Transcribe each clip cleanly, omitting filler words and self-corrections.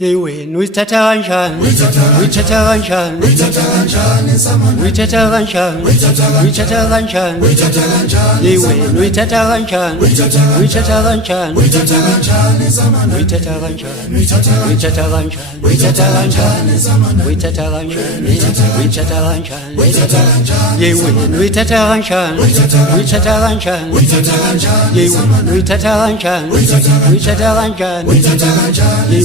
Hey wena uyithatha kanjani uyithatha kanjani uyithatha kanjani uyithatha kanjani hey wena uyithatha kanjani uyithatha kanjani uyithatha kanjani uyithatha kanjani uyithatha kanjani uyithatha kanjani hey wena uyithatha kanjani uyithatha kanjani hey wena uyithatha kanjani uyithatha kanjani hey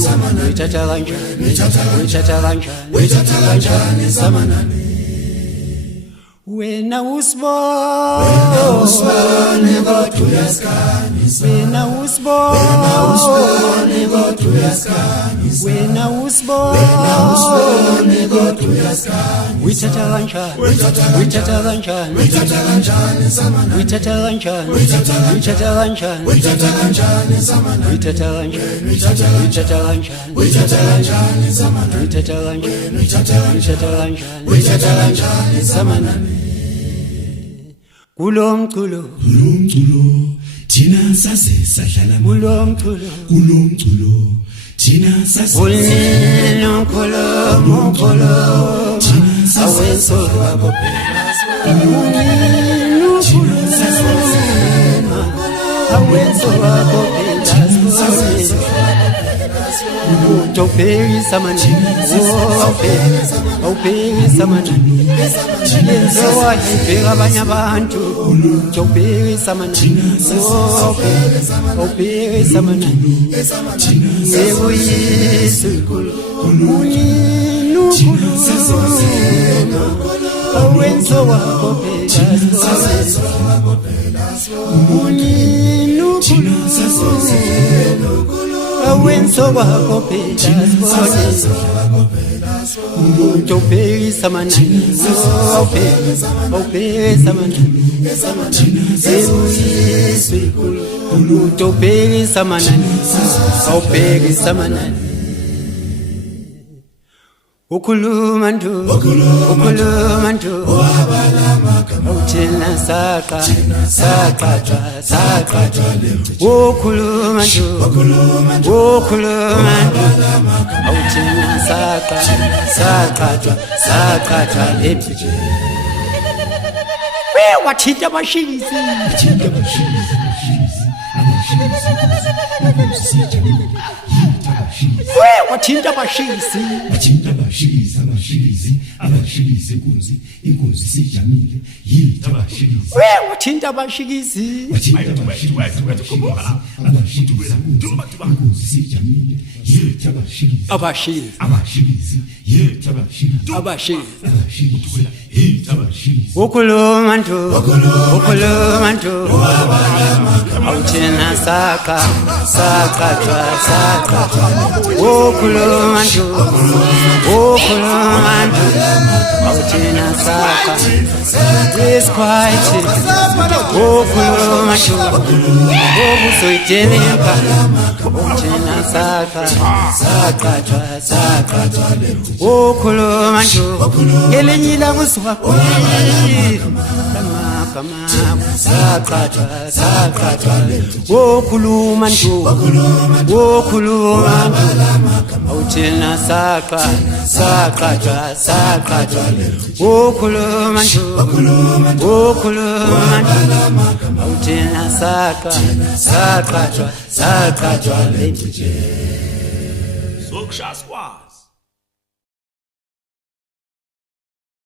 wena wena usibone kodwa uyasikhanisa wena usibone kodwa uyasikhanisa wena usibone kodwa uyasikhanisa uyithatha kanjani uyithatha kanjani uyithatha kanjani zamana uyithatha kanjani uyithatha kanjani uyithatha kanjani zamana uyithatha kanjani uyithatha kanjani uyithatha kanjani zamana uyithatha kanjani uyithatha kanjani uyithatha kanjani zamana kulomculo thina sase sadlala kulomculo thina sase kulomculo awenso wakophela awenso wakophela utopherisa manje awuphekisa manje yenzo wahibheka abanye abantu utopherisa manje awuphekisa manje sekuyisu uninu awenzo wakophela uninu awenso wakophela utopherisa manje awuphekisa manje sekuyisu utopherisa manje awuphekisa manje ukhuluma ndu uthina saqathwa ukhuluma ndu uthina saqathwa lephi wathinta abashikisi wathinta abashikisi inkunzi sijamile yitha abashikisi wathinta abashikisi inkunzi sijamile yitha abashikisi ukhuluma ndu awuthina saqathwa ukhuluma ndu awuthina isikhwayithi ukhuluma ndu obuzoyitelemba awuthina saqathwa ukhuluma ndu ngelinye ilanga usiwakhuluma saqathwa ukhuluma ndu awuthina saqathwa ukhuluma ndu awuthina saqathwa Sokushaya sikwazi